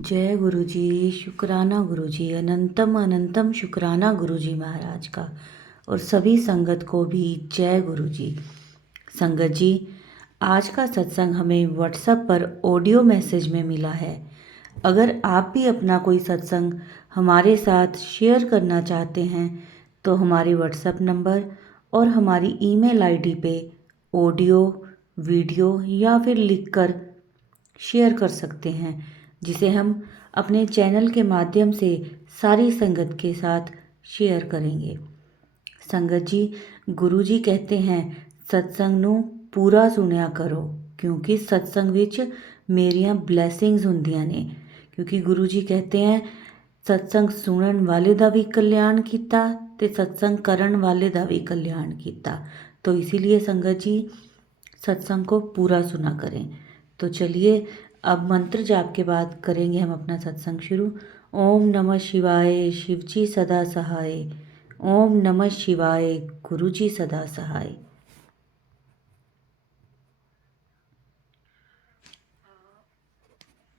जय गुरु जी। शुक्राना गुरु जी, अनंतम अनंतम शुक्राना गुरु जी महाराज का। और सभी संगत को भी जय गुरु जी। संगत जी, आज का सत्संग हमें व्हाट्सएप पर ऑडियो मैसेज में मिला है। अगर आप भी अपना कोई सत्संग हमारे साथ शेयर करना चाहते हैं तो हमारे व्हाट्सएप नंबर और हमारी ईमेल आईडी पे ऑडियो, वीडियो या फिर लिखकर शेयर कर सकते हैं, जिसे हम अपने चैनल के माध्यम से सारी संगत के साथ शेयर करेंगे। संगत जी, गुरु जी कहते हैं सत्संग ਨੂੰ पूरा सुनिया करो, क्योंकि सत्संग ਵਿੱਚ मेरियां ब्लैसिंग्स ਹੁੰਦੀਆਂ ਨੇ। क्योंकि गुरु जी कहते हैं सत्संग सुनन वाले ਦਾ भी कल्याण ਕੀਤਾ ਤੇ सत्संग ਕਰਨ वाले ਦਾ भी कल्याण ਕੀਤਾ। तो इसीलिए संगत जी, सत्संग को पूरा सुना करें। तो चलिए अब मंत्र जाप के बाद करेंगे हम अपना सत्संग शुरू। ओम नमः शिवाय, शिव जी सदा सहाय। ओम नमः शिवाय, गुरु जी सदा सहाय।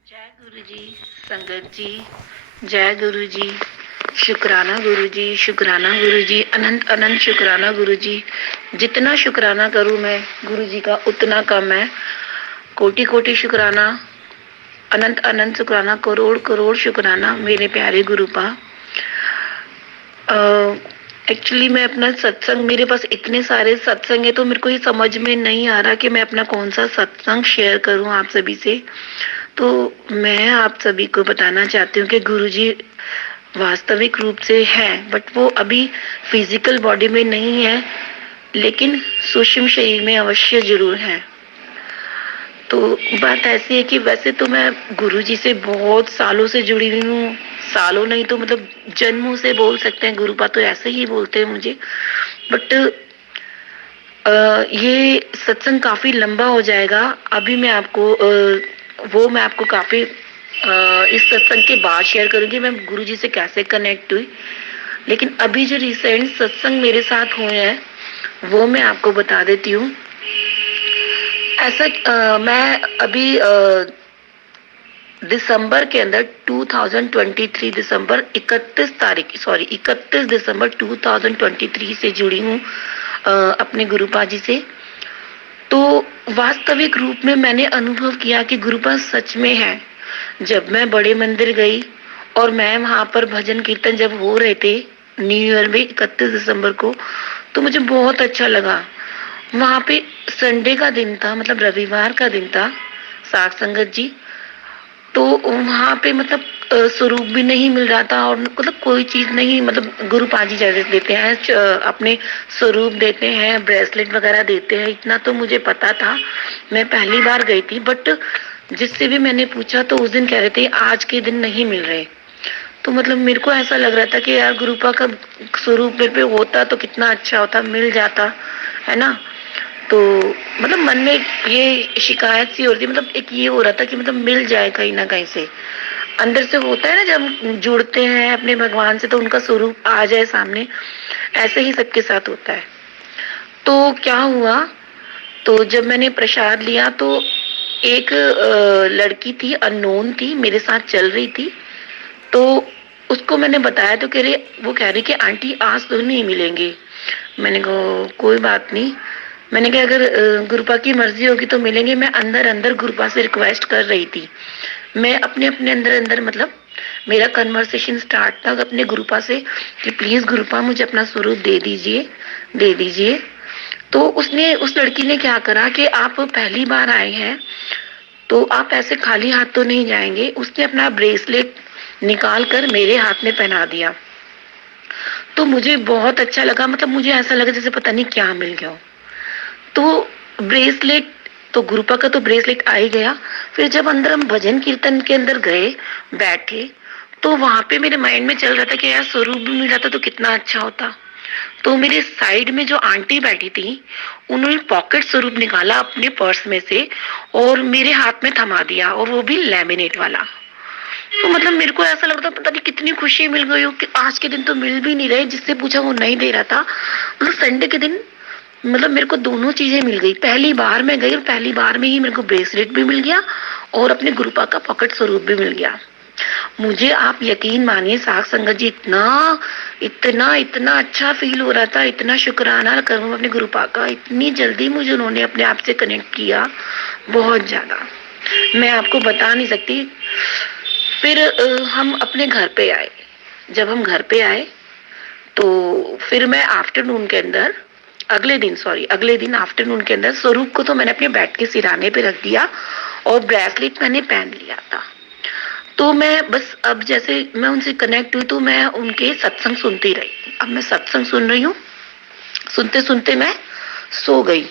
जय गुरु जी। संगत जी, जय गुरु जी। शुक्राना गुरु जी, शुक्राना गुरु जी, अनंत अनंत शुक्राना गुरु जी। जितना शुक्राना करूं मैं गुरु जी का उतना कम है। कोटि कोटि शुक्राना, अनंत अनंत शुक्राना, करोड़ करोड़ शुक्राना मेरे प्यारे गुरु पा। एक्चुअली मैं अपना सत्संग, मेरे पास इतने सारे सत्संग है तो मेरे को ये समझ में नहीं आ रहा कि मैं अपना कौन सा सत्संग शेयर करूं आप सभी से। तो मैं आप सभी को बताना चाहती हूँ कि गुरुजी वास्तविक रूप से है, बट वो अभी फिजिकल बॉडी में नहीं है, लेकिन सूक्ष्म शरीर में अवश्य जरूर है। तो बात ऐसी है कि वैसे तो मैं गुरुजी से बहुत सालों से जुड़ी हुई हूँ। सालों नहीं तो मतलब जन्मों से बोल सकते हैं, गुरुपा तो ऐसे ही बोलते हैं मुझे। बट ये सत्संग काफी लंबा हो जाएगा। अभी मैं आपको मैं आपको काफी इस सत्संग के बाद शेयर करूंगी मैं गुरुजी से कैसे कनेक्ट हुई। लेकिन अभी जो रिसेंट सत्संग मेरे साथ हुए हैं वो मैं आपको बता देती हूँ। ऐसा मैं अभी दिसंबर के अंदर 2023 दिसंबर 31 दिसंबर 2023 से जुड़ी हूँ अपने गुरुपा जी से। तो वास्तविक रूप में मैंने अनुभव किया कि गुरुपा सच में है। जब मैं बड़े मंदिर गई और मैं वहां पर भजन कीर्तन जब हो रहे थे न्यू ईयर में 31 दिसंबर को, तो मुझे बहुत अच्छा लगा। वहां पे संडे का दिन था, मतलब रविवार का दिन था, साथ संगत जी। तो वहां पे मतलब स्वरूप भी नहीं मिल रहा था और मतलब कोई चीज नहीं, मतलब गुरु पाजी जैसे देते हैं अपने स्वरूप देते हैं, ब्रेसलेट वगैरह देते हैं, इतना तो मुझे पता था। मैं पहली बार गई थी, बट जिससे भी मैंने पूछा तो उस दिन कह रहे थे आज के दिन नहीं मिल रहे। तो मतलब मेरे को ऐसा लग रहा था कि यार गुरुपा का स्वरूप मेरे पे होता तो कितना अच्छा होता, मिल जाता, है ना। तो मतलब मन में ये शिकायत सी हो रही थी, मतलब एक ये हो रहा था कि मतलब मिल जाए कहीं ना कहीं से। अंदर से होता है ना, जब हम जुड़ते हैं अपने भगवान से तो उनका स्वरूप आ जाए सामने, ऐसे ही सबके साथ होता है। तो क्या हुआ, तो जब मैंने प्रसाद लिया तो एक लड़की थी, अननोन थी, मेरे साथ चल रही थी। तो उसको मैंने बताया तो कह रही, वो कह रही कि आंटी आज तो नहीं मिलेंगे। मैंने कहा कोई बात नहीं। मैंने कहा अगर गुरुपा की मर्जी होगी तो मिलेंगे। मैं अंदर अंदर गुरुपा से रिक्वेस्ट कर रही थी। मैं अपने अपने अंदर अंदर मतलब मेरा कन्वर्सेशन स्टार्ट था अपने गुरुपा से कि प्लीज गुरुपा मुझे अपना स्वरूप दे दीजिए, दे दीजिए। तो उसने, उस लड़की ने क्या करा कि आप पहली बार आए हैं तो आप ऐसे खाली हाथ तो नहीं जाएंगे। उसने अपना ब्रेसलेट निकाल कर मेरे हाथ में पहना दिया। तो मुझे बहुत अच्छा लगा, मतलब मुझे ऐसा लगा जैसे पता नहीं क्या मिल गया हो। तो ब्रेसलेट, तो गुरुपा का तो ब्रेसलेट आ ही गया। फिर जब अंदर हम भजन कीर्तन के अंदर गए, बैठे, तो वहां पे मेरे माइंड में चल रहा था कि यार स्वरूप भी मिल जाता तो कितना अच्छा होता। तो मेरे साइड में जो आंटी बैठी थी उन्होंने पॉकेट स्वरूप निकाला अपने पर्स में से और मेरे हाथ में थमा दिया, और वो भी लैमिनेट वाला। तो मतलब मेरे को ऐसा लग रहा था पता नहीं कितनी खुशी मिल गई हो कि आज के दिन तो मिल भी नहीं रहे, जिससे पूछा वो नहीं दे रहा था। मतलब संडे के दिन मतलब मेरे को दोनों चीजें मिल गई। पहली बार मैं गई और पहली बार में ही मेरे को ब्रेसलेट भी मिल गया और अपने गुरुपा का पॉकेट स्वरूप भी मिल गया। मुझे आप यकीन मानिए साख संगत जी, इतना इतना इतना अच्छा फील हो रहा था, इतना शुक्राना करूँ अपने गुरु पा का, इतनी जल्दी मुझे उन्होंने अपने आप से कनेक्ट किया, बहुत ज्यादा मैं आपको बता नहीं सकती। फिर हम अपने घर पे आए। जब हम घर पे आए तो फिर मैं आफ्टरनून के अंदर, अगले दिन आफ्टरनून के अंदर स्वरूप को तो मैंने अपने बेड के सिराने पे रख दिया और ब्रेसलेट मैंने पहन लिया था। तो मैं बस अब जैसे मैं उनसे कनेक्ट हुई तो मैं उनके सत्संग सुनती रही। अब मैं सत्संग सुन रही हूँ, सुनते सुनते मैं सो गई,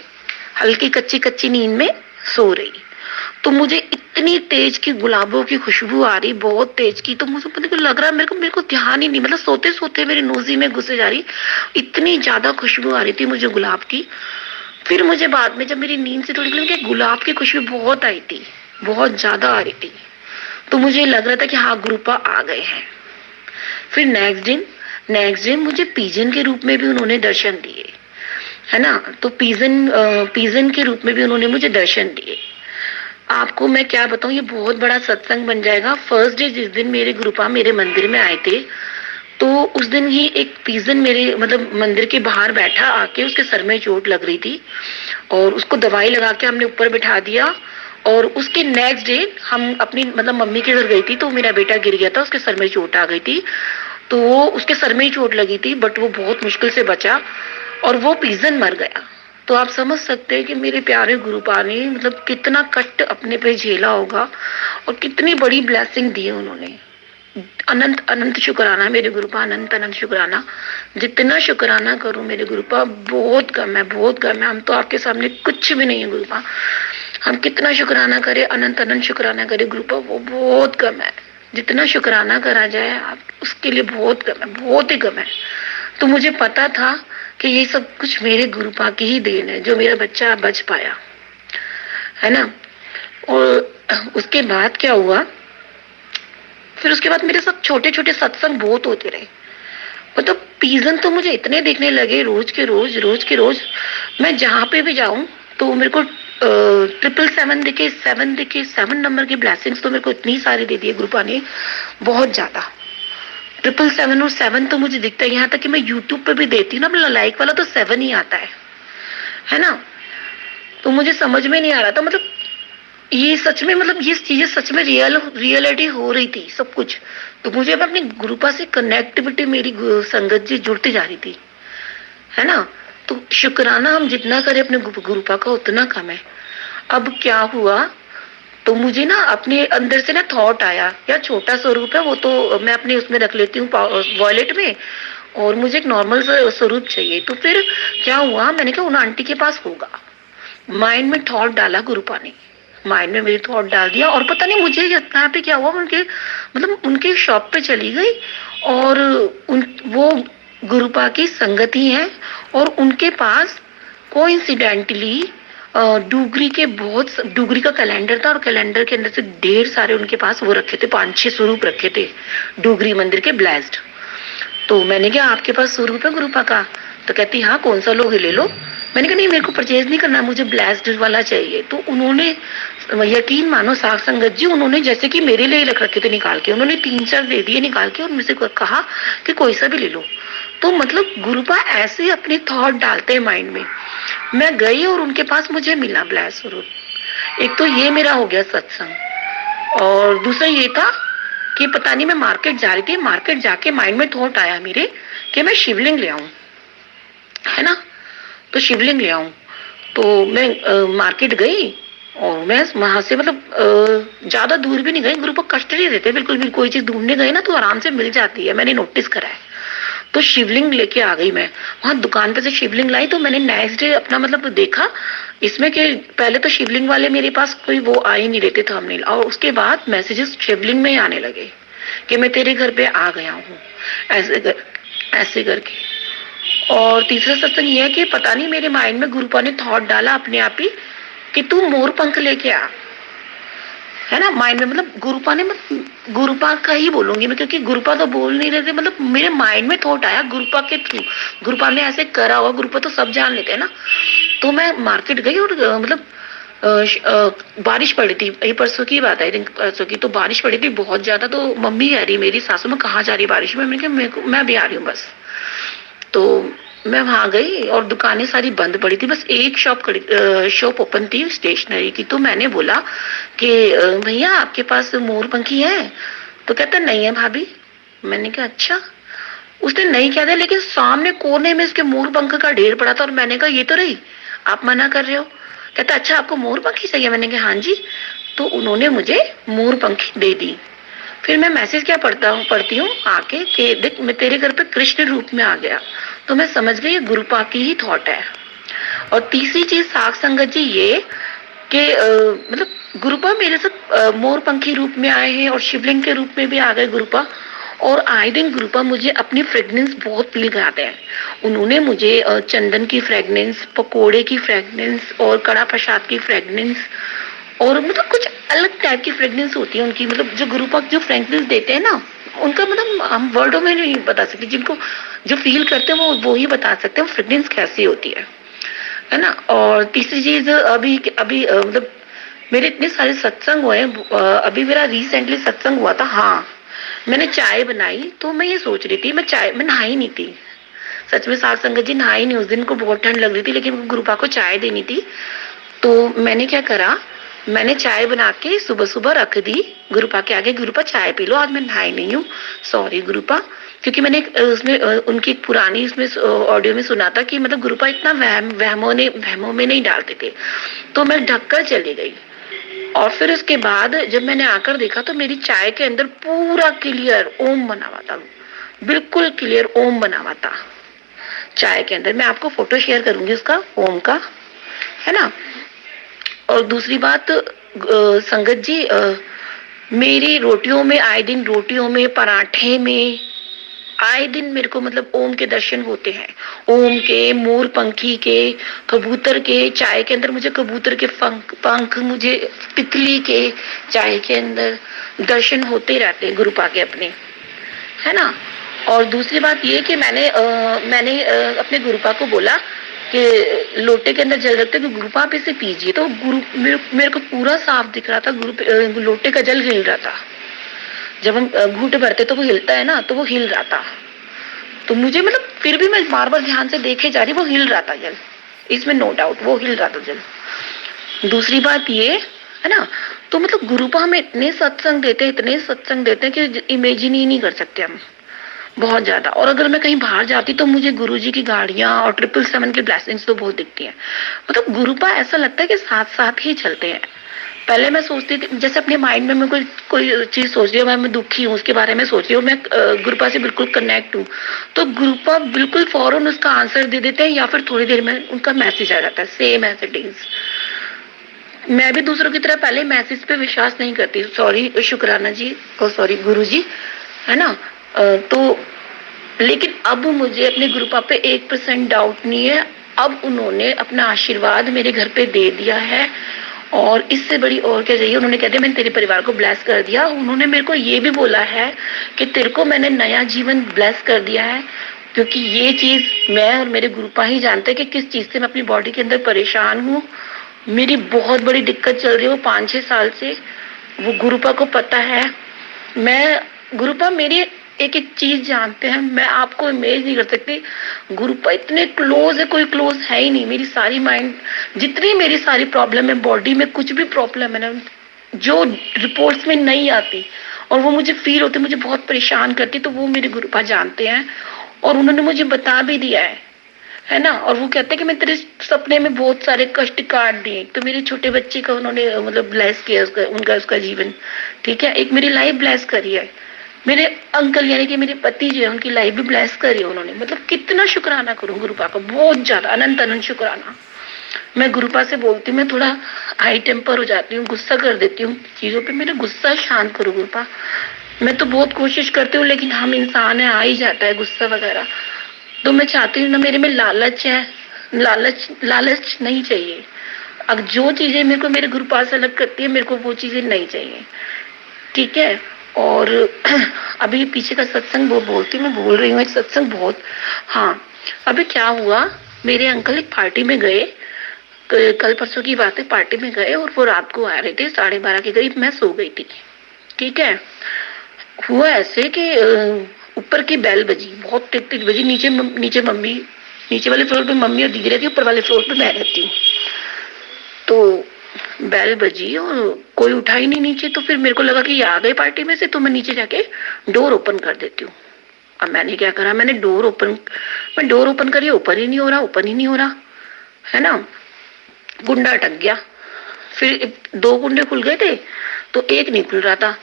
हल्की कच्ची कच्ची नींद में सो रही। तो मुझे इतनी तेज की गुलाबों की खुशबू आ रही, बहुत तेज की, तो मुझे पता नहीं लग रहा, मेरे को ध्यान ही नहीं, मतलब सोते सोते मेरी नोजी में घुसे जा रही, इतनी ज्यादा खुशबू आ रही थी मुझे गुलाब की। फिर मुझे बाद में जब मेरी नींद से थोड़ी खुली, गुलाब की खुशबू बहुत आई थी, बहुत ज्यादा आ रही थी। तो मुझे लग रहा था कि हाँ गुरुपा आ गए हैं। फिर नेक्स्ट डे मुझे पीजन के रूप में भी उन्होंने दर्शन दिए, है ना। तो पीजन के रूप में भी उन्होंने मुझे दर्शन दिए। आपको मैं क्या बताऊं, ये बहुत बड़ा सत्संग बन जाएगा। फर्स्ट डे जिस दिन मेरे गुरुपा मेरे मंदिर में आए थे, तो उस दिन ही एक पीजन मेरे मतलब मंदिर के बाहर बैठा आके, उसके सर में चोट लग रही थी और उसको दवाई लगा के हमने ऊपर बिठा दिया। और उसके नेक्स्ट डे हम अपनी मतलब मम्मी के घर गई थी, तो मेरा बेटा गिर गया था, उसके सर में चोट आ गई थी। तो वो उसके सर में ही चोट लगी थी, बट वो बहुत मुश्किल से बचा और वो पीजन मर गया। तो आप समझ सकते हैं कि मेरे प्यारे गुरुपा ने मतलब कितना कष्ट अपने पे झेला होगा और कितनी बड़ी ब्लेसिंग दी है उन्होंने। अनंत अनंत शुक्राना मेरे गुरुपा, अनंत अनंत शुक्राना। जितना शुक्राना करूं मेरे गुरुपा, बहुत कम है, बहुत कम है। हम तो आपके सामने कुछ भी नहीं है गुरुपा। हम कितना शुक्राना करें, अनंत अनंत शुक्राना करें गुरुपा, वो बहुत कम है। जितना शुक्राना करा जाए आप उसके लिए बहुत कम है, बहुत ही कम है। तो मुझे पता था कि ये सब कुछ मेरे गुरुपा की ही देन है, जो मेरा बच्चा बच पाया, है ना। और उसके बाद क्या हुआ, फिर उसके बाद मेरे साथ छोटे छोटे सत्संग बहुत होते रहे। मतलब पीजन तो मुझे इतने देखने लगे, रोज के रोज मैं जहाँ पे भी जाऊं तो मेरे को 777 दिखे, 7 दिखे, 7 नंबर की ब्लेसिंग्स तो मेरे को इतनी सारी दे दी गुरुपा ने, बहुत ज्यादा। 777 और 7 तो मुझे दिखता है, यहाँ तक कि मैं यूट्यूब पे भी देती हूँ ना अपना लाइक वाला, तो 7 ही आता है ना। तो मुझे समझ में नहीं आ रहा था, मतलब ये सच में, मतलब ये चीजें सच में रियलिटी हो रही थी सब कुछ। तो मुझे अब अपनी गुरुपा से कनेक्टिविटी मेरी संगत जी जुड़ती जा रही थी, है ना। तो शुक्राना हम जितना करें अपने गुरुपा का उतना कम है। अब क्या हुआ, तो मुझे ना अपने अंदर से ना थॉट आया, यार छोटा स्वरूप है वो तो मैं अपने उसमें रख लेती हूँ वॉलेट में, और मुझे एक नॉर्मल स्वरूप चाहिए। तो फिर क्या हुआ, मैंने कहा उन आंटी के पास होगा। माइंड में थॉट डाला गुरुपा ने, माइंड में मेरी थॉट डाल दिया, और पता नहीं मुझे यहाँ पे क्या हुआ, उनके मतलब उनके शॉप पे चली गई और उन वो गुरुपा की संगत ही है, और उनके पास कोइंसिडेंटली डुगरी का कैलेंडर था, और कैलेंडर के अंदर से ढेर सारे उनके पास वो रखे थे, 5-6 स्वरूप रखे थे डुगरी मंदिर के ब्लेस्ड। तो मैंने कहा आपके पास स्वरूप है गुरुपा का? तो कहती हाँ कौन सा लोगे ले लो। मैंने कहा नहीं मेरे को परचेज नहीं करना, मुझे ब्लेस्ड वाला चाहिए। तो उन्होंने, यकीन मानो साग संगत जी, उन्होंने जैसे कि मेरे लिए रख रखे थे निकाल के, उन्होंने 3-4 दे दिए निकाल के और मुझसे कहा कि कोई सा भी ले लो। तो मतलब गुरुपा ऐसे अपने थॉट डालते हैं माइंड में। मैं गई और उनके पास मुझे मिला ब्लेस्ड स्वरूप। एक तो ये मेरा हो गया सत्संग, और दूसरा ये था कि पता नहीं मैं मार्केट जा रही थी, मार्केट जाके माइंड में थॉट आया मेरे कि मैं शिवलिंग ले आऊं, है ना। तो शिवलिंग ले आऊं। तो मैं मार्केट गई और मैं वहां से मतलब ज्यादा दूर भी नहीं गई, गुरु को कष्ट नहीं देते बिल्कुल भी। कोई चीज ढूंढने गई ना तो आराम से मिल जाती है, मैंने नोटिस करा है। तो शिवलिंग लेके आ गई मैं, वहां दुकान पे से शिवलिंग लाई। तो मैंने नेक्स्ट डे अपना मतलब देखा इसमें कि पहले तो शिवलिंग वाले मेरे पास कोई वो आ ही नहीं रहते थंबनेल, और उसके बाद मैसेजेस शिवलिंग में ही आने लगे कि मैं तेरे घर पे आ गया हूँ, ऐसे करके। और तीसरा सत्संग ये है कि पता नहीं मेरे माइंड में गुरुपा ने थॉट डाला अपने आप ही कि तू मोर पंख लेके आ, है ना। माइंड में मतलब गुरुपा ने, मतलब गुरुपा का ही बोलूंगी मैं, क्योंकि गुरुपा तो बोल नहीं रहे थे, मतलब मेरे माइंड में थॉट आया गुरुपा के थ्रू, गुरुपा ने ऐसे करा हुआ, गुरुपा तो सब जान लेते हैं ना। तो मैं मार्केट गई और मतलब बारिश पड़ी थी, ये परसों की बात है, आई थिंक परसों की। तो बारिश पड़ी थी बहुत ज्यादा, तो मम्मी कह रही मेरी सासू में कहाँ जा रही है बारिश में, मैंने कहा मेरे को, मैं भी आ रही हूँ बस। तो मैं वहां गई और दुकानें सारी बंद पड़ी थी, बस एक शॉप ओपन थी स्टेशनरी की। तो मैंने बोला कि भैया आपके पास मोर पंखी है? तो कहता नहीं है भाभी। मैंने कहा अच्छा। उसने नहीं कहा था, लेकिन सामने कोने में इसके मोर पंख का ढेर पड़ा था, और मैंने कहा ये तो रही, आप मना कर रहे हो। कहता अच्छा आपको मोर पंखी चाहिए? मैंने कहा हाँ जी। तो उन्होंने मुझे मोर पंखी दे दी। फिर मैं मैसेज क्या पढ़ती हूँ आके कि देख मैं तेरे घर पे कृष्ण रूप में आ गया। तो मैं समझ गई ये गुरुपा की ही थॉट है। और तीसरी चीज साग संगत जी ये कि मतलब गुरुपा मेरे साथ मोर पंखी रूप में आए हैं, और शिवलिंग के रूप में भी आ गए गुरुपा। और आए दिन गुरुपा मुझे अपनी फ्रेग्रेंस बहुत फील कराते हैं। उन्होंने मुझे चंदन की फ्रेग्रेंस, पकोड़े की फ्रेग्रेंस, और कड़ा प्रसाद की फ्रेग्रेंस, और मतलब कुछ अलग टाइप की फ्रेग्रेंस होती है उनकी, मतलब जो गुरुपा जो फ्रेग्रेंस देते हैं ना, उनका मतलब हम वर्डों में नहीं बता सकते। जिनको जो फील करते हैं वो ही बता सकते हैं फ्रेग्रेंस कैसी होती है ना। और तीसरी चीज अभी अभी मतलब मेरे इतने सारे सत्संग हुए हैं। अभी मेरा रिसेंटली सत्संग हुआ था। हाँ, मैंने चाय बनाई, तो मैं ये सोच रही थी, मैं नहाई नहीं थी। सच में साथ संगत जी, नहाई नहीं उस दिन, को बहुत ठंड लग रही थी, लेकिन गुरुपा को चाय देनी थी। तो मैंने क्या करा, मैंने चाय बना के सुबह सुबह रख दी गुरुपा के आगे, गुरुपा चाय पी लो, आज मैं नहाई नहीं हूँ, सॉरी गुरुपा। क्योंकि मैंने उसमें उनकी एक पुरानी उसमें ऑडियो में सुना था कि मतलब गुरुपा इतना वहमों में नहीं डालते थे। तो मैं ढककर चली गई। और फिर उसके बाद जब मैंने आकर देखा तो मेरी चाय के अंदर पूरा क्लियर ओम बना हुआ था, बिल्कुल क्लियर ओम बना हुआ था चाय के अंदर। मैं आपको फोटो शेयर करूंगी उसका, ओम का, है ना। और दूसरी बात संगत जी, मेरी रोटियों में आए दिन, रोटियों में, पराठे में आए दिन मेरे को मतलब ओम के दर्शन होते हैं। ओम के, मोर पंखी के, कबूतर के, चाय के अंदर मुझे कबूतर के पंख, मुझे तितली के चाय के अंदर दर्शन होते रहते हैं गुरुपा के अपने, है ना। और दूसरी बात ये कि मैंने अपने गुरुपा को बोला कि लोटे के अंदर जल रखते कि गुरुपा आप इसे पीजिए। तो मेरे को पूरा साफ दिख रहा था, लोटे का जल हिल रहा था। जब हम घूंट भरते तो वो हिलता है ना, तो वो हिल रहा था। तो मुझे मतलब फिर भी मैं बार बार ध्यान से देखे जा रही, वो हिल रहा था जल, इसमें नो डाउट वो हिल रहा था जल। दूसरी बात ये, है ना। तो मतलब गुरुपा हमें इतने सत्संग देते हैं, इतने सत्संग देते हैं कि इमेजिन ही नहीं कर सकते हम, बहुत ज्यादा। और अगर मैं कहीं बाहर जाती तो मुझे गुरुजी की गाड़ियां और 777 की ब्लेसिंग्स तो बहुत दिखती हैं। मतलब गुरुपा ऐसा लगता है कि साथ साथ ही चलते हैं। पहले मैं सोचती थी, जैसे अपने माइंड में मैं कोई कोई चीज सोच रही हूँ, मैं दुखी हूँ उसके बारे में सोच रही हूँ, मैं गुरुपा से बिल्कुल कनेक्ट हूँ, तो गुरुपा बिल्कुल फौरन उसका आंसर दे देते हैं, या फिर थोड़ी देर में उनका मैसेज आ जाता है, सेम एज इट इज। मैं भी दूसरों की तरह पहले मैसेज पे विश्वास नहीं करती, सॉरी शुक्राना जी, ओ सॉरी गुरु जी, है ना। तो लेकिन अब मुझे अपने गुरु पापा पे 1% डाउट नहीं है। अब उन्होंने अपना आशीर्वाद मेरे घर पे दे दिया है, और इससे बड़ी और क्या चाहिए। उन्होंने कह दिया मैंने तेरे परिवार को ब्लेस कर दिया। उन्होंने मेरे को ये भी बोला है कि तेरे को मैंने नया जीवन ब्लेस कर दिया है। क्योंकि ये चीज मैं और मेरे गुरुपा ही जानते हैं कि किस चीज से मैं अपनी बॉडी के अंदर परेशान हूँ। मेरी बहुत बड़ी दिक्कत चल रही है वो 5-6 साल से, वो गुरुपा को पता है। मैं गुरुपा मेरी एक एक चीज जानते हैं, मैं आपको इमेज नहीं कर सकती। गुरुपा इतने क्लोज है, कोई क्लोज है ही नहीं। मेरी सारी माइंड, जितनी मेरी सारी प्रॉब्लम है, बॉडी में कुछ भी प्रॉब्लम है ना, जो रिपोर्ट्स में नहीं आती और वो मुझे फील होती, मुझे बहुत परेशान करती, तो वो मेरे गुरुपा जानते हैं। और उन्होंने मुझे बता भी दिया है ना। और वो कहते हैं कि मैं तेरे सपने में बहुत सारे कष्ट काट दिए। तो मेरे छोटे बच्चे का उन्होंने मतलब ब्लेस किया, उसका जीवन, ठीक है। एक मेरी लाइफ ब्लेस करी है। मेरे अंकल यानी कि मेरे पति जो है उनकी लाइफ भी ब्लेस करी है उन्होंने। मतलब कितना शुक्राना करूं गुरुपा का, बहुत ज्यादा अनंत अनंत शुक्राना। मैं गुरुपा से बोलती हूँ, मैं थोड़ा हाई टेम्पर हो जाती हूँ, गुस्सा कर देती हूँ चीजों पे, मेरा गुस्सा शांत करो गुरुपा। मैं तो बहुत कोशिश करती हूँ, लेकिन हम इंसान है, आ ही जाता है गुस्सा वगैरह। तो मैं चाहती हूँ ना, मेरे में लालच है, लालच लालच नहीं चाहिए। अब जो चीजें मेरे को मेरे गुरुपा से अलग करती है, मेरे को वो चीजें नहीं चाहिए, ठीक है। और अभी पीछे का सत्संग वो बोलती हूँ, मैं बोल रही हूँ एक सत्संग बहुत। हाँ, अभी क्या हुआ, मेरे अंकल एक पार्टी में गए, कल परसों की बात है, पार्टी में गए और वो रात को आ रहे थे 12:30 के करीब, मैं सो गई थी। ठीक है, हुआ ऐसे कि ऊपर की बेल बजी, बहुत तेज तेज बजी। नीचे मम्मी, नीचे वाले फ्लोर पे मम्मी और दीदी रहती है, ऊपर वाले फ्लोर पे मैं रहती हूँ। तो बेल बजी और कोई उठा ही नहीं नीचे, तो फिर मेरे को लगा कि ये आ गए पार्टी में से, तो मैं नीचे जाके डोर ओपन कर देती हूँ। अब मैंने क्या करा, मैं डोर ओपन करी, ओपन ही नहीं हो रहा, ओपन ही नहीं हो रहा, है ना। कुंडा अटक गया। फिर दो कुंडे खुल गए थे, तो एक नहीं खुल रहा था।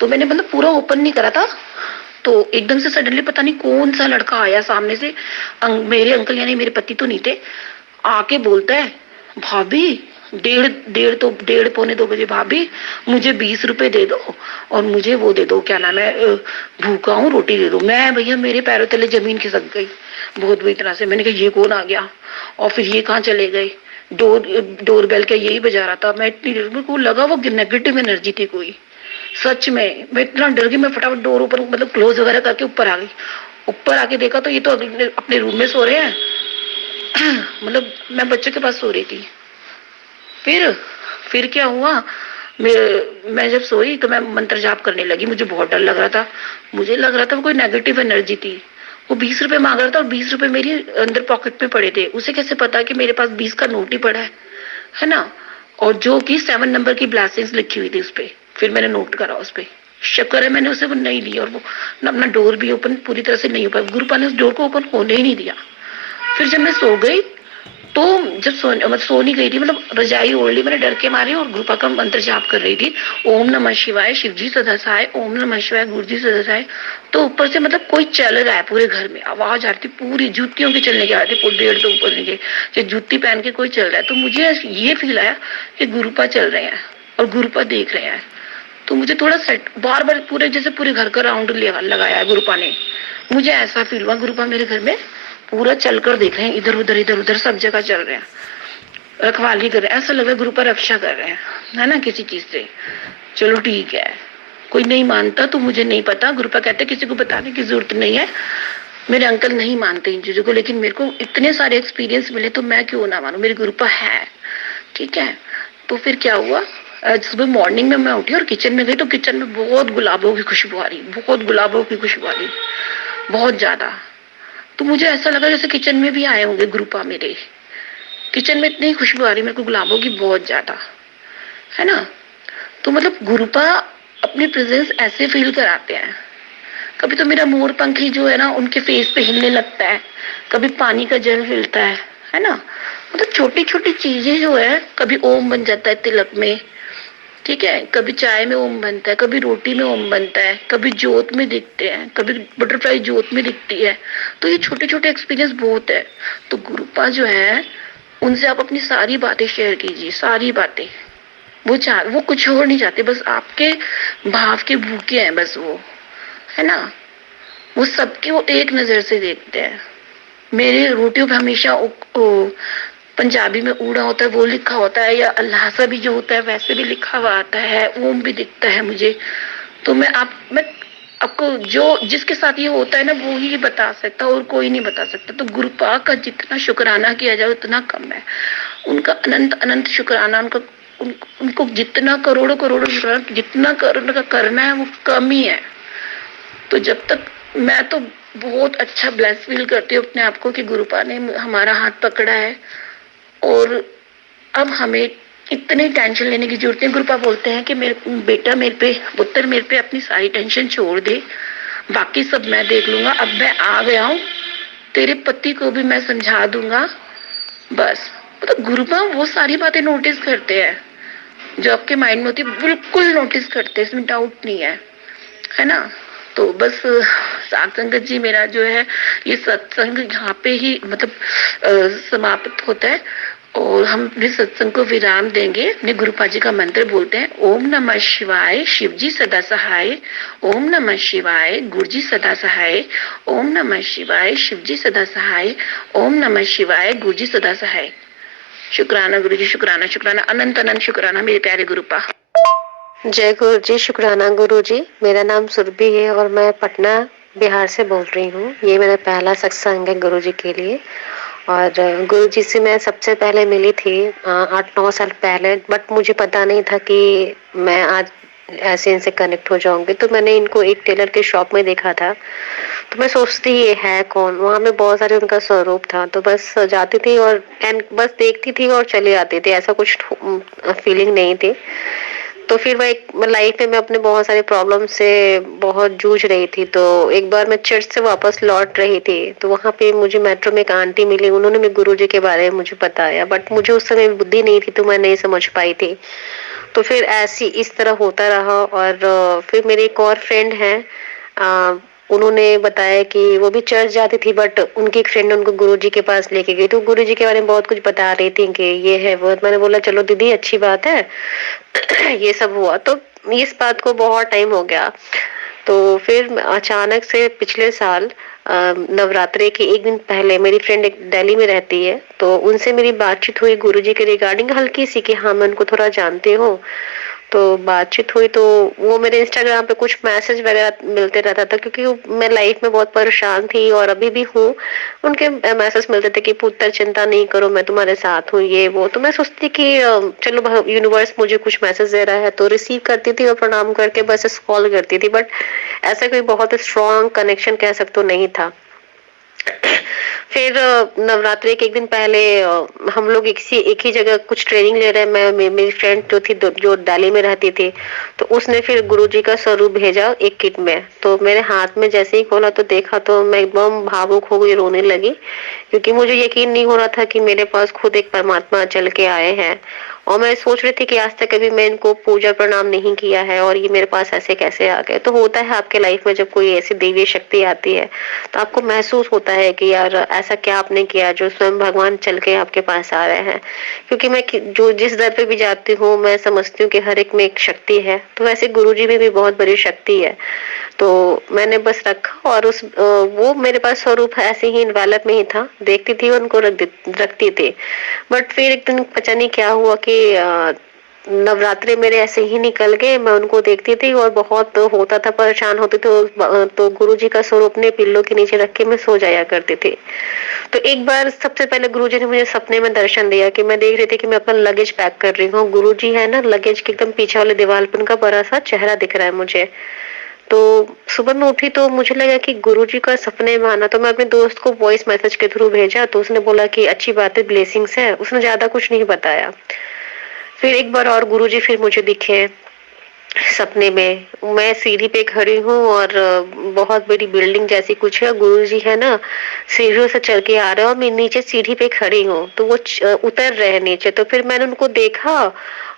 तो मैंने मतलब पूरा ओपन नहीं करा था, तो एकदम से सडनली पता नहीं कौन सा लड़का आया सामने से। मेरे अंकल यानी मेरे पति तो नहीं थे, आके बोलता है, भाभी, डेढ़ डेढ़ तो 1:30-1:45 बजे, भाभी मुझे 20 रुपए दे दो और मुझे वो दे दो, क्या नाम है, भूखा हूँ, रोटी दे दो। मैं भैया मेरे पैरों तले जमीन खिसक गई बहुत बुरी तरह से। मैंने कहा ये कौन आ गया, और फिर ये कहाँ चले गए। डोर बेल का यही बजा रहा था। मैं इतनी देर में को लगा वो नेगेटिव एनर्जी थी कोई। सच में मैं इतना डर गई, मैं फटाफट डोर ऊपर मतलब क्लोज वगैरह करके ऊपर आ गई। ऊपर आके देखा तो ये तो अपने रूम में सो रहे हैं। मतलब मैं बच्चों के पास सो रही थी। फिर फिर क्या हुआ, मैं जब सोई तो मैं मंत्र जाप करने लगी। मुझे बहुत डर लग रहा था, मुझे लग रहा था वो कोई नेगेटिव एनर्जी थी। वो 20 रुपए मांग रहा था और 20 रुपए मेरी अंदर पॉकेट में पड़े थे। उसे कैसे पता कि मेरे पास 20 का नोट ही पड़ा है ना। और जो कि 7 नंबर की ब्लेसिंग्स लिखी हुई थी उस पे। फिर मैंने नोट करा उस पे। शुक्र है मैंने उसे वो नहीं ली, और वो अपना डोर भी ओपन पूरी तरह से नहीं हो पाया। गुरुपा ने उस डोर को ओपन होने ही नहीं दिया। फिर जब मैं सो गई, तो जब मतलब सो नहीं गई थी, मतलब रजाई ओढ़ ली मैंने डर के मारे, और गुरुपा का मंत्र जाप कर रही थी। ओम नमः शिवाय शिवजी सदा सहाय, ओम नमः शिवाय गुरुजी सदा सहाय। तो ऊपर से मतलब कोई चल रहा है, पूरे घर में आवाज आ रही थी, पूरी जूतियों के चलने की आवाज थी, 1:30 तो ऊपर नीचे जो जूती पहन के कोई चल रहा है। तो मुझे ये फील आया कि गुरुपा चल रहे हैं और गुरुपा देख रहे हैं। तो मुझे थोड़ा सेट बार बार पूरे जैसे पूरे घर का राउंड लगाया है गुरुपा ने। मुझे ऐसा फील हुआ गुरुपा मेरे घर में पूरा चलकर देख रहे हैं, इधर उधर सब जगह चल रहे हैं, रखवाली कर रहे हैं। ऐसा लग रहा है गुरुपा रक्षा कर रहे हैं, है ना, किसी चीज से। चलो ठीक है, कोई नहीं मानता तो मुझे नहीं पता। गुरुपा कहते किसी को बताने की जरूरत नहीं है। मेरे अंकल नहीं मानते इन चीजों को, लेकिन मेरे को इतने सारे एक्सपीरियंस मिले तो मैं क्यों ना मानू, मेरी गुरुपा है। ठीक है। तो फिर क्या हुआ, सुबह मॉर्निंग में मैं उठी और किचन में गई, तो किचन में बहुत गुलाबों की खुशबू आ रही, बहुत गुलाबों की खुशबू आ रही, बहुत ज्यादा। तो मुझे ऐसा लगा जैसे किचन में भी आए होंगे गुरुपा मेरे। किचन में इतनी खुशबू आ रही मेरे को गुलाबों की, बहुत ज्यादा, है ना। तो मतलब गुरुपा अपनी प्रेजेंस ऐसे फील कराते हैं। कभी तो मेरा मोर पंखी जो है ना उनके फेस पे हिलने लगता है, कभी पानी का जल हिलता है ना। मतलब छोटी छोटी चीजें जो है, कभी ओम बन जाता है तिलक में। ठीक है, कभी चाय में ओम बनता है, कभी रोटी में ओम बनता है, कभी जोत में दिखते हैं, कभी बटरफ्लाई जोत में दिखती है। तो ये छोटे छोटे एक्सपीरियंस बहुत है। तो गुरुपा जो है, उनसे आप अपनी सारी बातें शेयर कीजिए, सारी बातें। वो कुछ और नहीं चाहते, बस आपके भाव के भूखे हैं बस वो, है ना। वो सबके वो एक नजर से देखते हैं। मेरे रोटियों पे हमेशा पंजाबी में ऊड़ा होता है, वो लिखा होता है, या अल्लाह सा भी जो होता है वैसे भी लिखा हुआ आता है, ओम भी दिखता है मुझे। तो मैं आपको जो जिसके साथ ये होता है ना, वो ही बता सकता है और कोई नहीं बता सकता। तो गुरुपा का जितना शुक्राना किया जाए उतना कम है। उनका अनंत अनंत शुक्राना, उनको जितना करोड़ों करोड़ों शुक्राना जितना करना है वो कम ही है। तो जब तक मैं तो बहुत अच्छा ब्लेस फील करती हूँ अपने आप को कि गुरुपा ने हमारा हाथ पकड़ा है, और अब हमें इतनी टेंशन लेने की जरूरत नहीं। गुरुपा बोलते हैं कि मेरे बेटा, मेरे पे पुत्र, मेरे पे अपनी सारी टेंशन छोड़ दे, बाकी सब मैं देख लूंगा। अब मैं आ गया हूँ, तेरे पति को भी मैं समझा दूंगा, बस। तो गुरुपा वो सारी बातें नोटिस करते हैं जो आपके माइंड में होती है, बिल्कुल नोटिस करते हैं, इसमें डाउट नहीं है ना। तो बस सात संगत जी, मेरा जो है ये सत्संग यहाँ पे ही मतलब समाप्त होता है, और हम अपने सत्संग को विराम देंगे। अपने गुरुपा जी का मंत्र बोलते हैं, ओम नमः शिवाय शिवजी सदा सहाय, ओम नमः शिवाय गुरुजी सदा सहाय, ओम नमः शिवाय शिवजी सदा सहाय, ओम नमः शिवाय गुरुजी सदा सहाय। शुक्राना गुरु जी, शुक्राना शुक्राना, अनंत अनंत शुक्राना मेरे प्यारे गुरुपा। जय गुरु जी, शुक्राना गुरु जी। मेरा नाम सुरभि है और मैं पटना बिहार से बोल रही हूँ। ये मेरा पहला सत्संग है गुरु जी के लिए, और गुरुजी से मैं सबसे पहले मिली थी 8-9 साल पहले, बट मुझे पता नहीं था कि मैं आज ऐसे इनसे कनेक्ट हो जाऊँगी। तो मैंने इनको एक टेलर के शॉप में देखा था, तो मैं सोचती ये है कौन? वहाँ पे बहुत सारे उनका स्वरूप था, तो बस जाती थी और बस देखती थी और चली आती थी, ऐसा कुछ फीलिंग नहीं थी। तो फिर मैं एक लाइफ में मैं अपने बहुत सारे प्रॉब्लम से बहुत जूझ रही थी, तो एक बार मैं चर्च से वापस लौट रही थी, तो वहाँ पे मुझे मेट्रो में एक आंटी मिली, उन्होंने मेरे गुरुजी के बारे में मुझे बताया, बट मुझे उस समय बुद्धि नहीं थी, तो मैं नहीं समझ पाई थी। तो फिर ऐसी इस तरह होता रहा और फिर मेरी एक और फ्रेंड है, अ, उन्होंने बताया कि वो भी चर्च जाती थी, बट उनकी एक फ्रेंड उनको गुरुजी के पास लेके गई, तो गुरुजी के बारे में बहुत कुछ बता रही थी कि ये है वो। मैंने बोला चलो दीदी अच्छी बात है। ये सब हुआ तो इस बात को बहुत टाइम हो गया। तो फिर अचानक से पिछले साल नवरात्रि के एक दिन पहले, मेरी फ्रेंड एक दिल्ली में रहती है, तो उनसे मेरी बातचीत हुई गुरुजी के रिगार्डिंग हल्की सी, कि हाँ मैं उनको थोड़ा जानती हूँ। तो बातचीत हुई, तो वो मेरे इंस्टाग्राम पे कुछ मैसेज वगैरह मिलते रहता था, क्योंकि मैं लाइफ में बहुत परेशान थी और अभी भी हूँ। उनके मैसेज मिलते थे कि पुत्र चिंता नहीं करो, मैं तुम्हारे साथ हूँ, ये वो। तो मैं सोचती कि चलो यूनिवर्स मुझे कुछ मैसेज दे रहा है, तो रिसीव करती थी और प्रणाम करके बस स्क्रॉल करती थी, बट ऐसा कोई बहुत स्ट्रॉन्ग कनेक्शन कह सकते हो नहीं था। फिर नवरात्रि के एक दिन पहले हम लोग एक ही जगह कुछ ट्रेनिंग ले रहे हैं, मेरी फ्रेंड जो थी जो दिल्ली में रहती थी, तो उसने फिर गुरुजी का स्वरूप भेजा एक किट में, तो मेरे हाथ में जैसे ही खोला तो देखा, तो मैं एकदम भावुक हो गई, रोने लगी, क्योंकि मुझे यकीन नहीं हो रहा था कि मेरे पास खुद एक परमात्मा चल के आए हैं। और मैं सोच रही थी कि आज तक कभी मैं इनको पूजा प्रणाम नहीं किया है, और ये मेरे पास ऐसे कैसे आ गए। तो होता है आपके लाइफ में जब कोई ऐसी दैवीय शक्ति आती है, तो आपको महसूस होता है कि यार ऐसा क्या आपने किया जो स्वयं भगवान चल के आपके पास आ रहे हैं। क्योंकि मैं जो जिस दर पे भी जाती हूँ, मैं समझती हूँ कि हर एक में एक शक्ति है, तो वैसे गुरुजी में भी बहुत बड़ी शक्ति है। तो मैंने बस रखा, और वो मेरे पास स्वरूप ऐसे ही इन्वेलप में ही था, देखती थी उनको रखती थी। बट फिर एक दिन पता नहीं क्या हुआ कि नवरात्रे मेरे ऐसे ही निकल गए, मैं उनको देखती थी और बहुत होता था, परेशान होती थी, तो गुरुजी का स्वरूप अपने पिल्लों के नीचे रख के मैं सो जाया करती थी। तो एक बार सबसे पहले गुरुजी ने मुझे सपने में दर्शन दिया, कि मैं देख रही थी कि मैं अपना लगेज पैक कर रही हूँ, गुरुजी है ना लगेज के एकदम पीछे वाले दीवार पर उनका बड़ा सा चेहरा दिख रहा है मुझे। तो सुबह में उठी तो मुझे लगा कि गुरुजी का सपने में आना, तो मैं अपने दोस्त को वॉइस मैसेज के थ्रू भेजा, तो उसने बोला कि अच्छी बात है, ब्लेसिंग्स है, उसने ज्यादा कुछ नहीं बताया। फिर एक बार और गुरुजी फिर मुझे दिखे सपने में, मैं सीढ़ी पे खड़ी हूँ और बहुत बड़ी बिल्डिंग जैसी कुछ है, गुरुजी है ना सीढ़ियों से चल के आ रहे हैं और मैं नीचे सीढ़ी पे खड़ी हूँ, तो वो उतर रहे हैं नीचे। तो फिर मैंने उनको देखा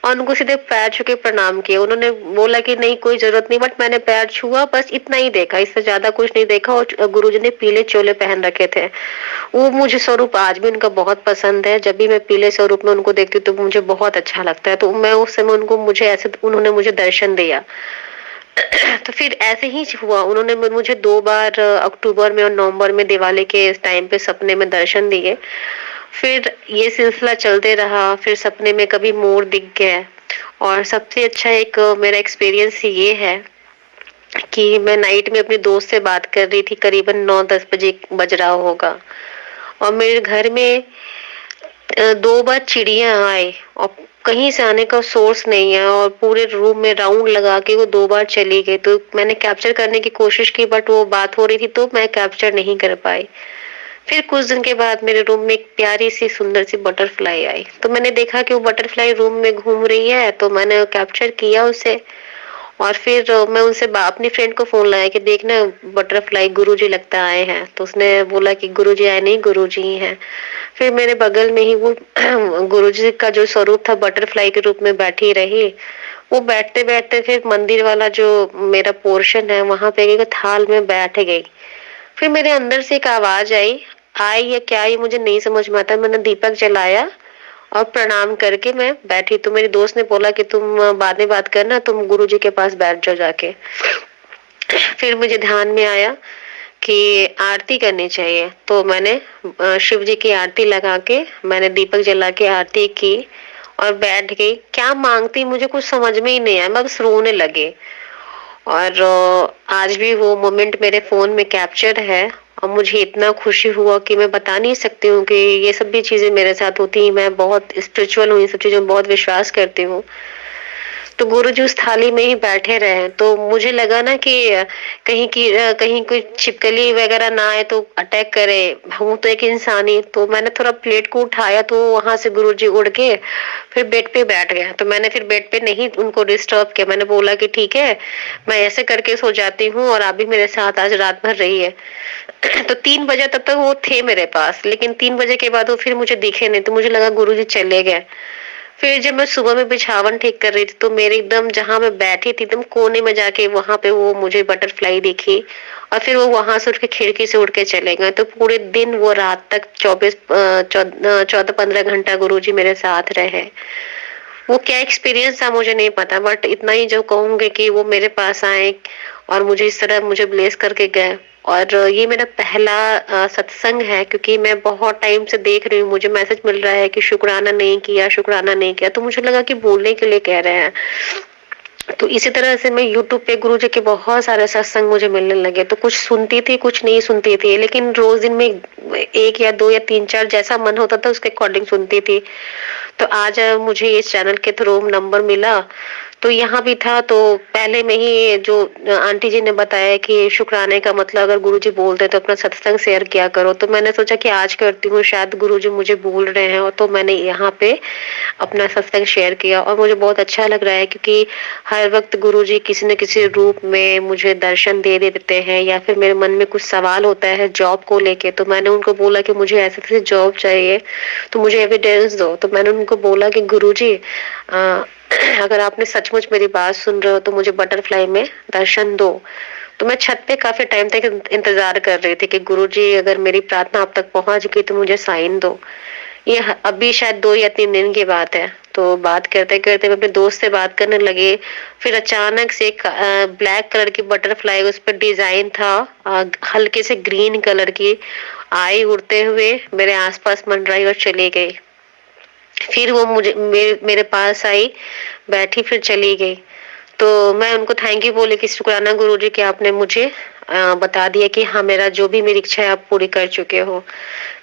और उनको सीधे पैर छू के प्रणाम किया। उन्होंने बोला कि नहीं कोई जरूरत नहीं, बट मैंने पैर छुआ, बस इतना ही देखा, इससे ज्यादा कुछ नहीं देखा। और गुरुजी ने पीले चोले पहन रखे थे। वो मुझे स्वरूप आज भी उनका बहुत पसंद है, जब भी मैं पीले स्वरूप में उनको देखती हूँ तो मुझे बहुत अच्छा लगता है। तो मैं उस समय उनको मुझे ऐसे उन्होंने मुझे दर्शन दिया। तो फिर ऐसे ही हुआ, उन्होंने मुझे 2 बार अक्टूबर में और नवंबर में दिवाली के इस टाइम पे सपने में दर्शन दिए। फिर ये सिलसिला चलते रहा, फिर सपने में कभी मोर दिख गया। और सबसे अच्छा एक मेरा एक्सपीरियंस ये है कि मैं नाइट में अपने दोस्त से बात कर रही थी, करीबन 9-10 बजे बज रहा होगा, और मेरे घर में 2 बार चिड़िया आए और कहीं से आने का सोर्स नहीं है, और पूरे रूम में राउंड लगा के वो 2 बार चली गई। तो मैंने कैप्चर करने की कोशिश की, बट वो बात हो रही थी तो मैं कैप्चर नहीं कर पाई। फिर कुछ दिन के बाद मेरे रूम में एक प्यारी सी सुंदर सी बटरफ्लाई आई, तो मैंने देखा कि वो बटरफ्लाई रूम में घूम रही है, तो मैंने कैप्चर किया उसे। और फिर मैं उनसे अपनी फ्रेंड को फोन लगाया कि देखना बटरफ्लाई गुरुजी लगता आए हैं, तो उसने बोला कि गुरुजी आए नहीं, गुरुजी ही हैं। फिर मेरे बगल में ही वो गुरुजी का जो स्वरूप था बटरफ्लाई के रूप में बैठी रही। वो बैठते बैठते फिर मंदिर वाला जो मेरा पोर्शन है वहां पे गई, थाल में बैठ गई। फिर मेरे अंदर से एक आवाज आई, आई या क्या आई मुझे नहीं समझ में आता। मैंने दीपक जलाया और प्रणाम करके मैं बैठी, तो मेरी दोस्त ने बोला कि तुम बाद में बात करना, तुम गुरुजी के पास बैठ जाओ जाके। फिर मुझे ध्यान में आया कि आरती करनी चाहिए, तो मैंने शिव जी की आरती लगा के मैंने दीपक जला के आरती की और बैठ गई। क्या मांगती मुझे कुछ समझ में ही नहीं आया, मैं बस रोने लगी। और आज भी वो मोमेंट मेरे फोन में कैप्चर है। और मुझे इतना खुशी हुआ कि मैं बता नहीं सकती हूँ कि ये सब भी चीज़ें मेरे साथ होती हैं। मैं बहुत स्पिरिचुअल हूँ, ये सब चीज़ों में बहुत विश्वास करती हूँ। तो गुरुजी उस थाली में ही बैठे रहे, तो मुझे लगा ना कि कहीं कोई छिपकली वगैरह ना आए तो अटैक करे। हूँ तो एक इंसान ही, तो मैंने थोड़ा प्लेट को उठाया तो वहां से गुरुजी उड़ के फिर बेड पे बैठ गए। तो मैंने फिर बेड पे नहीं उनको डिस्टर्ब किया, मैंने बोला कि ठीक है, मैं ऐसे करके सो जाती हूँ और आप भी मेरे साथ आज रात भर रहिए। तो 3 बजे तब तक वो थे मेरे पास, लेकिन 3 बजे के बाद वो फिर मुझे दिखे नहीं, तो मुझे लगा गुरुजी चले गए। फिर जब मैं सुबह में बिछावन ठीक कर रही थी, तो मेरे एकदम जहाँ मैं बैठी थी एकदम कोने में जाके वहां पे वो मुझे बटरफ्लाई दिखी। और फिर वो वहां से उठ के खिड़की से उड़ के चले गए। तो पूरे दिन वो रात तक 14-15 घंटा गुरुजी मेरे साथ रहे। वो क्या एक्सपीरियंस था मुझे नहीं पता, बट इतना ही जो कहूंगी कि वो मेरे पास आए और मुझे इस तरह मुझे ब्लेस करके गए। और ये मेरा पहला सत्संग है, क्योंकि मैं बहुत टाइम से देख रही हूँ, मुझे मैसेज मिल रहा है कि शुक्राना नहीं किया, शुक्राना नहीं किया, तो मुझे लगा कि बोलने के लिए कह रहे हैं। तो इसी तरह से मैं यूट्यूब पे गुरुजी के बहुत सारे सत्संग मुझे मिलने लगे, तो कुछ सुनती थी, कुछ नहीं सुनती थी, लेकिन रोज दिन में एक या दो या तीन चार जैसा मन होता था उसके अकॉर्डिंग सुनती थी। तो आज मुझे इस चैनल के थ्रू नंबर मिला, तो यहाँ भी था। तो पहले में ही जो आंटी जी ने बताया कि शुक्राने का मतलब अगर गुरुजी बोलते तो अपना सत्संग शेयर किया करो, तो मैंने सोचा कि आज करती हूँ, शायद गुरुजी मुझे बोल रहे हैं। और तो मैंने यहाँ पे अपना सत्संग शेयर किया और मुझे बहुत अच्छा लग रहा है, क्योंकि हर वक्त गुरुजी किसी न किसी रूप में मुझे दर्शन दे देते हैं, या फिर मेरे मन में कुछ सवाल होता है जॉब को लेके, तो मैंने उनको बोला कि मुझे ऐसे ऐसे जॉब चाहिए, तो मुझे एविडेंस दो। तो मैंने उनको बोला कि गुरुजी अगर आपने सचमुच मेरी बात सुन रहे हो तो मुझे बटरफ्लाई में दर्शन दो। तो मैं छत पे काफी टाइम तक इंतजार कर रही थी कि गुरुजी अगर मेरी प्रार्थना आप तक पहुंच गई तो मुझे साइन दो। ये अभी शायद 2 या 3 दिन की बात है। तो बात करते करते मैं अपने दोस्त से बात करने लगी। फिर अचानक से एक ब्लैक कलर की बटरफ्लाई, उस पर डिजाइन था हल्के से ग्रीन कलर की, आई उड़ते हुए मेरे आसपास मंडराई और चली गई। फिर वो मुझे मेरे पास आई, बैठी, फिर चली गई। तो मैं उनको थैंक यू बोली कि शुक्राना गुरुजी कि आपने मुझे बता दिया कि हाँ, मेरा जो भी मेरी इच्छा है आप पूरी कर चुके हो।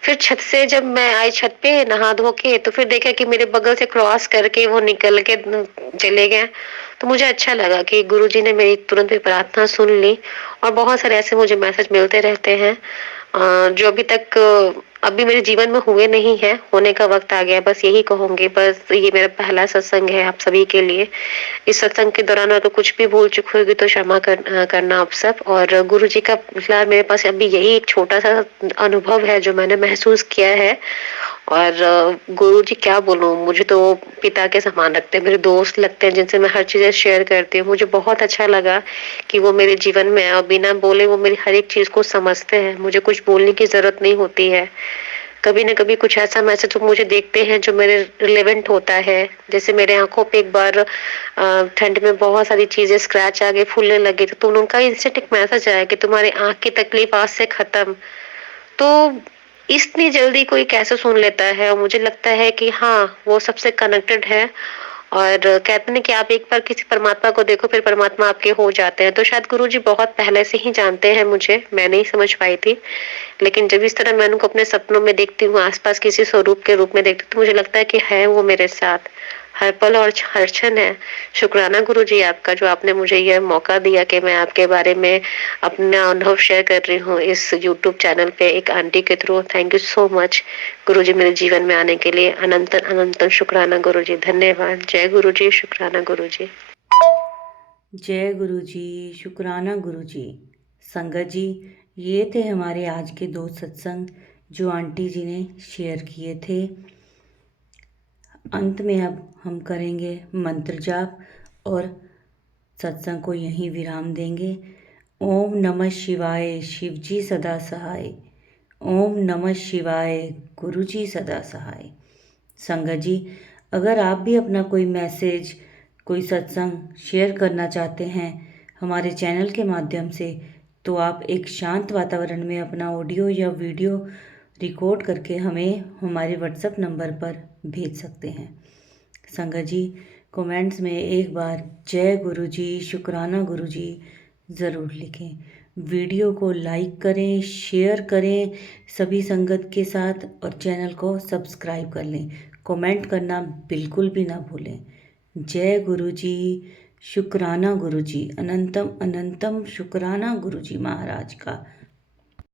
फिर छत से जब मैं आई, छत पे नहा धो के, तो फिर देखा कि मेरे बगल से क्रॉस करके वो निकल के चले गए। तो मुझे अच्छा लगा कि गुरुजी ने मेरी तुरंत ही प्रार्थना सुन ली। और बहुत सारे ऐसे मुझे मैसेज मिलते रहते हैं जो अभी तक अभी मेरे जीवन में हुए नहीं है, होने का वक्त आ गया है। बस यही कहूंगी, बस ये मेरा पहला सत्संग है आप सभी के लिए। इस सत्संग के दौरान अगर कुछ भी भूल चूक होगी तो क्षमा करना आप सब। और गुरु जी का फिलहाल मेरे पास अभी यही एक छोटा सा अनुभव है जो मैंने महसूस किया है। और गुरु जी क्या बोलूं, मुझे तो वो पिता के समान लगते हैं, मेरे दोस्त लगते हैं जिनसे मैं हर चीजें शेयर करती हूँ। मुझे बहुत अच्छा लगा कि वो मेरे जीवन में है और बिना बोले वो मेरी हर एक चीज को समझते हैं, मुझे कुछ बोलने की जरूरत नहीं होती है। कभी न कभी कुछ ऐसा मैसेज वो मुझे देखते हैं जो मेरे रिलेवेंट होता है। जैसे मेरे आंखों पे एक बार ठंड में बहुत सारी चीजें स्क्रैच आ गए, फूलने लगे, तो उनका इंस्टेंट एक मैसेज आया कि तुम्हारी आंख की तकलीफ आज से खत्म। तो इतनी जल्दी कोई कैसे सुन लेता है, और मुझे लगता है कि हाँ, वो सबसे कनेक्टेड है। और कहते हैं कि आप एक बार किसी परमात्मा को देखो फिर परमात्मा आपके हो जाते हैं। तो शायद गुरुजी बहुत पहले से ही जानते हैं मुझे, मैं नहीं समझ पाई थी। लेकिन जब इस तरह मैं उनको अपने सपनों में देखती हूँ, आसपास किसी स्वरूप के रूप में देखती हूँ, तो मुझे लगता है कि है वो मेरे साथ हर पल और हर क्षण है। शुक्राना गुरुजी आपका, जो आपने मुझे यह मौका दिया कि मैं आपके बारे में अपना अनुभव शेयर कर रही हूँ इस यूट्यूब चैनल पे एक आंटी के through. Thank you so much guruji मेरे जीवन में आने के लिए। अनंतन अनंतन शुक्राना गुरुजी, धन्यवाद। जय गुरुजी, शुक्राना गुरुजी। जय गुरु जी, शुक्राना गुरु जी। संगत जी, ये थे हमारे आज के 2 सत्संग जो आंटी जी ने शेयर किए थे। अंत में अब हम करेंगे मंत्र जाप और सत्संग को यहीं विराम देंगे। ओम नमः शिवाय, शिव जी सदा सहाय। ओम नमः शिवाय, गुरु जी सदा सहाय। संगत जी, अगर आप भी अपना कोई मैसेज, कोई सत्संग शेयर करना चाहते हैं हमारे चैनल के माध्यम से, तो आप एक शांत वातावरण में अपना ऑडियो या वीडियो रिकॉर्ड करके हमें हमारे व्हाट्सएप नंबर पर भेज सकते हैं। संगत जी, कमेंट्स में एक बार जय गुरु जी, शुक्राना गुरु जी ज़रूर लिखें। वीडियो को लाइक करें, शेयर करें सभी संगत के साथ और चैनल को सब्सक्राइब कर लें। कमेंट करना बिल्कुल भी ना भूलें। जय गुरु जी, शुक्राना गुरु जी, अनंतम अनंतम शुक्राना गुरु जी महाराज का।